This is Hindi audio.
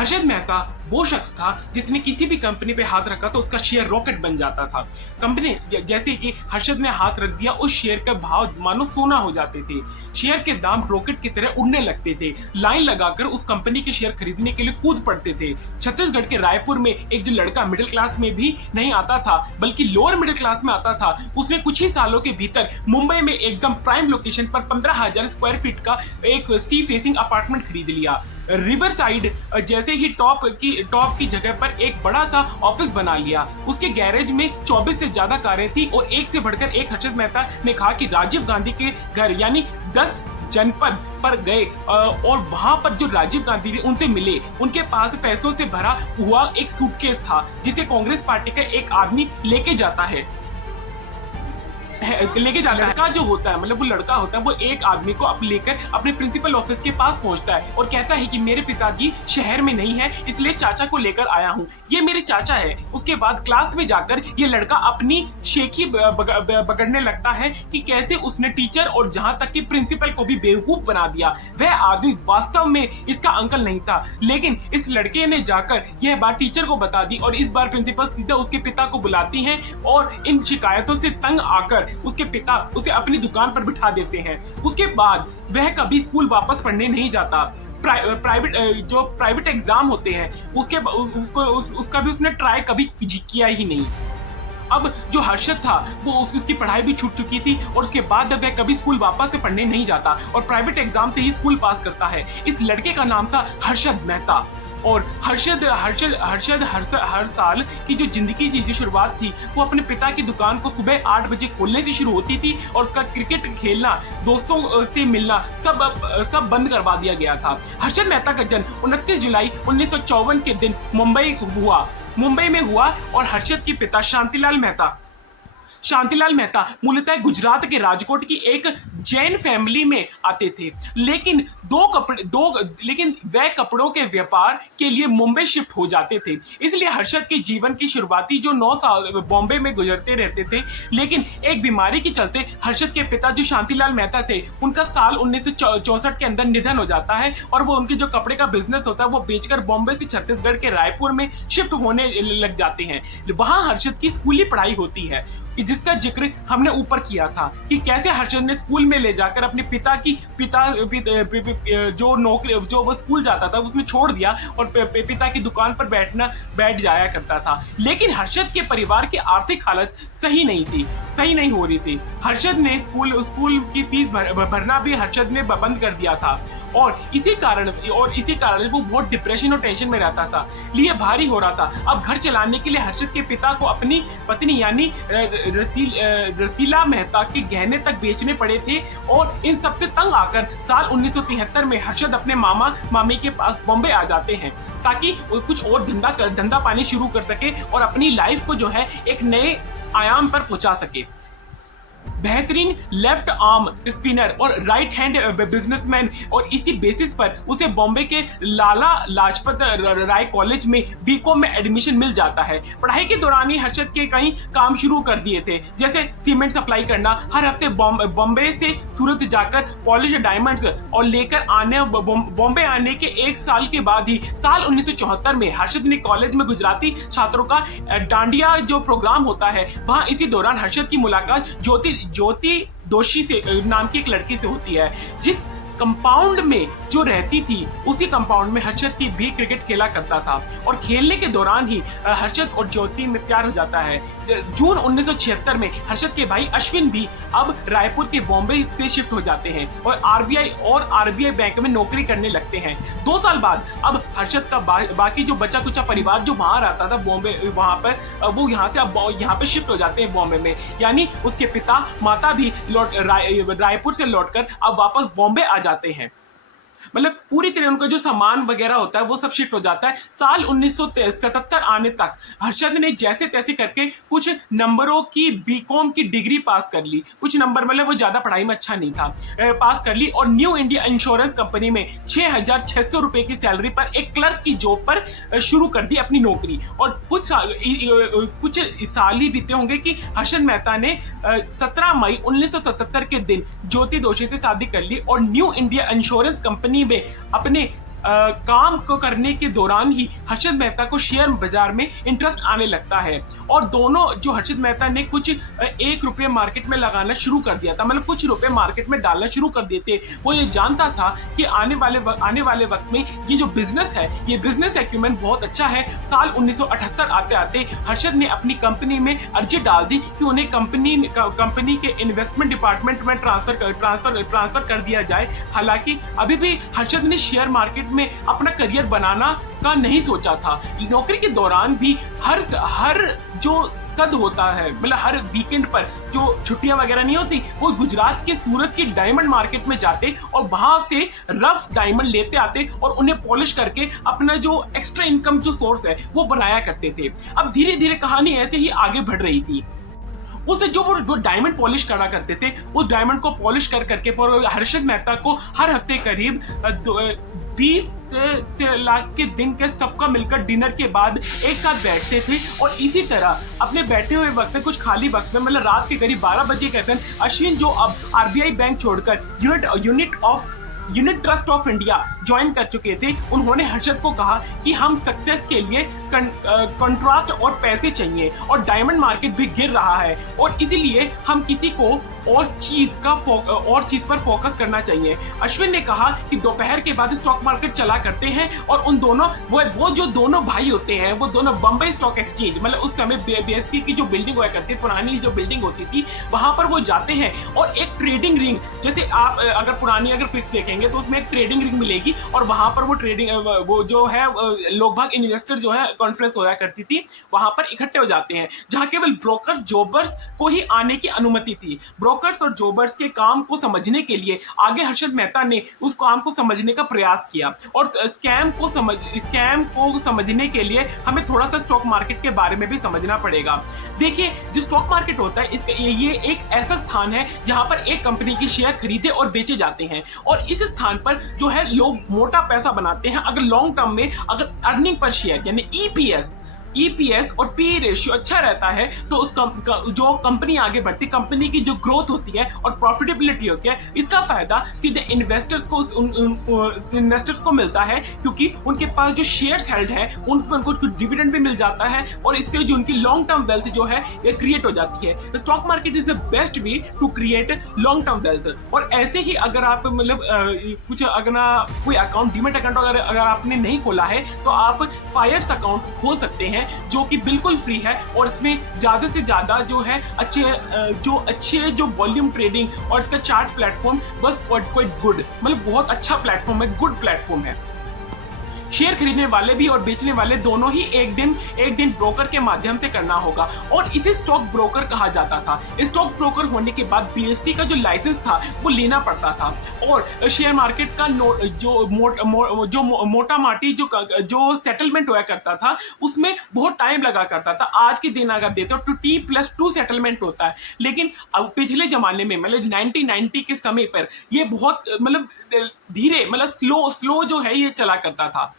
हर्षद मेहता वो शख्स था जिसने किसी भी कंपनी पे हाथ रखा तो उसका शेयर रॉकेट बन जाता था। कंपनी जैसे कि हर्षद ने हाथ रख दिया, उस शेयर का भाव मानो सोना हो जाते थे। शेयर के दाम रॉकेट की तरह उड़ने लगते थे। लाइन लगाकर उस कंपनी के शेयर खरीदने के लिए कूद पड़ते थे। छत्तीसगढ़ के रायपुर में एक जो लड़का मिडिल क्लास में भी नहीं आता था बल्कि लोअर मिडिल क्लास में आता था, उसने कुछ ही सालों के भीतर मुंबई में एकदम प्राइम लोकेशन पर 15,000 स्क्वायर फीट का एक सी फेसिंग अपार्टमेंट खरीद लिया। रिवर साइड जैसे ही टॉप की जगह पर एक बड़ा सा ऑफिस बना लिया। उसके गैरेज में 24 से ज्यादा कारें थी और एक से बढ़कर एक। हर्षद मेहता ने कहा कि राजीव गांधी के घर यानी 10 जनपद पर गए और वहां पर जो राजीव गांधी ने उनसे मिले, उनके पास पैसों से भरा हुआ एक सूटकेस था जिसे कांग्रेस पार्टी का एक आदमी लेके जाता है। लड़का जो होता है, मतलब वो लड़का होता है, वो एक आदमी को लेकर अपने प्रिंसिपल ऑफिस के पास पहुंचता है और कहता है कि मेरे पिताजी शहर में नहीं है, इसलिए चाचा को लेकर आया हूं, ये मेरे चाचा है। उसके बाद क्लास में जाकर ये लड़का अपनी शेखी बगड़ने लगता है कि कैसे उसने टीचर और जहां तक कि प्रिंसिपल को भी बेवकूफ बना दिया। वह आदमी वास्तव में इसका अंकल नहीं था, लेकिन इस लड़के ने जाकर यह बात टीचर को बता दी और इस बार प्रिंसिपल सीधा उसके पिता को बुलाती हैं और इन शिकायतों से तंग आकर उसके पिता उसे अपनी दुकान पर बिठा देते हैं। उसके बाद वह कभी स्कूल वापस पढ़ने नहीं जाता। प्राइवेट एग्जाम होते हैं उसका भी उसने ट्राई कभी किया ही नहीं। अब जो हर्षद था वो उसकी पढ़ाई भी छूट चुकी थी और उसके बाद वह कभी स्कूल वापस से पढ़ने नहीं जाता और प्राइवेट एग्जाम से ही स्कूल पास करता है। इस लड़के का नाम था हर्षद मेहता। और हर्षद हर साल की जो जिंदगी की जो शुरुआत थी वो अपने पिता की दुकान को सुबह 8 बजे खोलने से शुरू होती थी और उसका क्रिकेट खेलना, दोस्तों से मिलना सब बंद करवा दिया गया था। हर्षद मेहता का जन्म 29 जुलाई 1954 के दिन मुंबई में हुआ और हर्षद के पिता शांतिलाल मेहता मूलतः गुजरात के राजकोट की एक जैन फैमिली में आते थे, लेकिन वह कपड़ों के व्यापार के लिए मुंबई शिफ्ट हो जाते थे। इसलिए हर्षद के जीवन की शुरुआती जो 9 साल बॉम्बे में गुजरते रहते थे, लेकिन एक बीमारी के चलते हर्षद के पिता जो शांतिलाल मेहता थे उनका साल 1964 के अंदर निधन हो जाता है और वो उनके जो कपड़े का बिजनेस होता है वो बेचकर बॉम्बे से छत्तीसगढ़ के रायपुर में शिफ्ट होने लग जाते हैं। वहां हर्षद की स्कूली पढ़ाई होती है जिसका जिक्र हमने ऊपर किया था कि कैसे हर्षद ने स्कूल में ले जाकर अपने जो वो स्कूल जाता था उसमें छोड़ दिया और पिता की दुकान पर बैठ जाया करता था। लेकिन हर्षद के परिवार की आर्थिक हालत सही नहीं हो रही थी। हर्षद ने स्कूल की फीस भरना भी हर्षद ने बंद कर दिया था और इसी कारण वो बहुत डिप्रेशन और टेंशन में रहता था, लिए भारी हो रहा था। अब घर चलाने के लिए हर्षद के पिता को अपनी पत्नी यानी रसीला मेहता के गहने तक बेचने पड़े थे और इन सबसे तंग आकर साल 1973 में हर्षद अपने मामी के पास बॉम्बे आ जाते हैं ताकि कुछ और धंधा पानी शुरू कर सके और अपनी लाइफ को जो है एक नए आयाम पर पहुंचा सके। बेहतरीन लेफ्ट आर्म स्पिनर और राइट हैंड बिजनेसमैन और इसी बेसिस पर उसे बॉम्बे के लाला लाजपत राय कॉलेज में बीकॉम में एडमिशन मिल जाता है। पढ़ाई के दौरान ही हर्षद के कई काम शुरू कर दिए थे, जैसे सीमेंट सप्लाई करना, हर हफ्ते बॉम्बे से सूरत जाकर पॉलिश डायमंड्स और लेकर आने। बॉम्बे आने के 1 साल के बाद ही साल 1974 में हर्षद ने कॉलेज में गुजराती छात्रों का डांडिया जो प्रोग्राम होता है वहां इसी दौरान हर्षद की मुलाकात ज्योति दोषी से नाम की एक लड़की से होती है। जिस कंपाउंड में जो रहती थी उसी कंपाउंड में हर्षद की भी क्रिकेट खेला करता था और खेलने के दौरान ही हर्षद और ज्योति में प्यार हो जाता है। जून 1976 में हर्षद के भाई अश्विन भी अब रायपुर के बॉम्बे से शिफ्ट हो जाते हैं और आरबीआई बैंक में नौकरी करने लगते हैं। 2 साल बाद अब हर्षद का बाकी जो बचा कुचा परिवार जो वहां रहता था बॉम्बे, वहां पर वो यहाँ पे शिफ्ट हो जाते हैं बॉम्बे में, यानी उसके पिता माता भी रायपुर से लौटकर अब वापस बॉम्बे आ जाते हैं। मतलब पूरी तरह उनका जो सामान वगैरह होता है वो सब शिफ्ट हो जाता है। साल 1977 आने तक हर्षद ने जैसे तैसे करके कुछ नंबरों की बीकॉम की डिग्री पास कर ली। कुछ नंबर मतलब वो ज्यादा पढ़ाई में अच्छा नहीं था, पास कर ली और न्यू इंडिया इंश्योरेंस कंपनी में 6,600 रुपए की सैलरी पर एक क्लर्क की जॉब पर शुरू कर दी अपनी नौकरी। और कुछ साल ही बीते होंगे कि हर्षद मेहता ने 17 मई 1977 के दिन ज्योति दोषी से शादी कर ली और न्यू इंडिया इंश्योरेंस कंपनी में अपने काम को करने के दौरान ही हर्षद मेहता को शेयर बाजार में इंटरेस्ट आने लगता है और दोनों जो हर्षद मेहता ने कुछ 1 रुपये मार्केट में लगाना शुरू कर दिया था, मतलब कुछ रुपए मार्केट में डालना शुरू कर दिए थे। वो ये जानता था कि आने वाले वक्त में ये जो बिजनेस है, ये बिजनेस एक्यूमेंट बहुत अच्छा है। साल 1978 आते आते हर्षद ने अपनी कंपनी में अर्जी डाल दी कि उन्हें कंपनी के इन्वेस्टमेंट डिपार्टमेंट में ट्रांसफर कर दिया जाए। हालांकि अभी भी हर्षद ने शेयर मार्केट में अपना करियर बनाना का नहीं सोचा था। नौकरी के दौरान भी हर जो सद होता है, मतलब हर वीकेंड पर जो छुट्टियां वगैरह नहीं होती, वो गुजरात के सूरत की डायमंड मार्केट में जाते और वहां से रफ डायमंड लेते आते और उन्हें पॉलिश करके अपना जो एक्स्ट्रा इनकम जो सोर्स है वो बनाया करते थे। अब धीरे धीरे कहानी ऐसे ही आगे बढ़ रही थी। उसे जो डायमंड पॉलिश करा करते थे, उस डायमंड को पॉलिश कर करके पर हर्षद मेहता को हर हफ्ते करीब 20 लाख के दिन के सबका मिलकर डिनर के बाद एक साथ बैठते थे और इसी तरह अपने बैठे हुए वक्त में कुछ खाली वक्त में, मतलब रात के करीब 12 बजे के दिन अश्विन, जो अब आरबीआई बैंक छोड़कर unit trust of India join कर चुके थे, उन्होंने हर्षद को कहा कि हम सक्सेस के लिए कॉन्ट्रैक्ट और पैसे चाहिए और डायमंड मार्केट भी गिर रहा है और इसीलिए हम किसी को और चीज पर फोकस करना चाहिए। अश्विन ने कहा कि दोपहर के बाद स्टॉक मार्केट चला करते हैं और उन दोनों वो जो दोनों भाई होते हैं, वो दोनों बम्बई स्टॉक एक्सचेंज, मतलब उस समय बीएससी की जो बिल्डिंग हुआ करती, पुरानी जो बिल्डिंग होती थी, वहां पर वो जाते हैं और एक ट्रेडिंग रिंग, जैसे आप अगर पुरानी पिक देखेंगे तो उसमें एक ट्रेडिंग रिंग मिलेगी और वहां पर वो जो है लोग भाग इन्वेस्टर जो है कॉन्फ्रेंस होया करती थी, वहां पर इकट्ठे हो जाते हैं, जहां केवल ब्रोकर्स जॉबर्स को ही आने की अनुमति थी। ब्रोकर्स और जॉबर्स के काम को समझने के लिए आगे हर्षद मेहता ने उस काम को समझने का प्रयास किया और स्कैम को समझने के लिए हमें थोड़ा सा स्टॉक मार्केट के बारे में भी समझना पड़ेगा। देखिए, जो स्टॉक मार्केट होता है ये एक ऐसा स्थान है जहां पर एक कंपनी की शेयर खरीदे और बेचे जाते हैं और इस स्थान पर जो है लोग मोटा पैसा बनाते हैं। अगर लॉन्ग टर्म में अगर अर्निंग पर शेयर यानी ईपीएस और पी रेशियो अच्छा रहता है तो जो कंपनी आगे बढ़ती, कंपनी की जो ग्रोथ होती है और प्रॉफिटेबिलिटी होती है, इसका फायदा सीधे इन्वेस्टर्स को मिलता है, क्योंकि उनके पास जो शेयर्स हेल्ड है उन पर उनको डिविडेंड भी मिल जाता है और इससे जो उनकी लॉन्ग टर्म वेल्थ जो है ये क्रिएट हो जाती है। Stock market is the best way to create long term wealth. और ऐसे ही अगर आप कोई अकाउंट, डीमैट अकाउंट अगर आपने नहीं खोला है तो आप फायर्स अकाउंट खोल सकते हैं, जो कि बिल्कुल फ्री है और इसमें ज्यादा से ज्यादा जो है अच्छे जो वॉल्यूम ट्रेडिंग और इसका चार्ट प्लेटफॉर्म बस क्वाइट गुड, मतलब बहुत अच्छा प्लेटफॉर्म है, गुड प्लेटफॉर्म है। शेयर खरीदने वाले भी और बेचने वाले दोनों ही एक दिन ब्रोकर के माध्यम से करना होगा और इसे स्टॉक ब्रोकर कहा जाता था। स्टॉक ब्रोकर होने के बाद बीएससी का जो लाइसेंस था वो लेना पड़ता था और शेयर मार्केट का मोटा माटी जो सेटलमेंट हुआ करता था उसमें बहुत टाइम लगा करता था। आज के दिन अगर देते हो तो T+2 सेटलमेंट होता है, लेकिन अब पिछले जमाने में मतलब 1990 के समय पर ये बहुत मतलब धीरे, मतलब स्लो जो है ये चला करता था।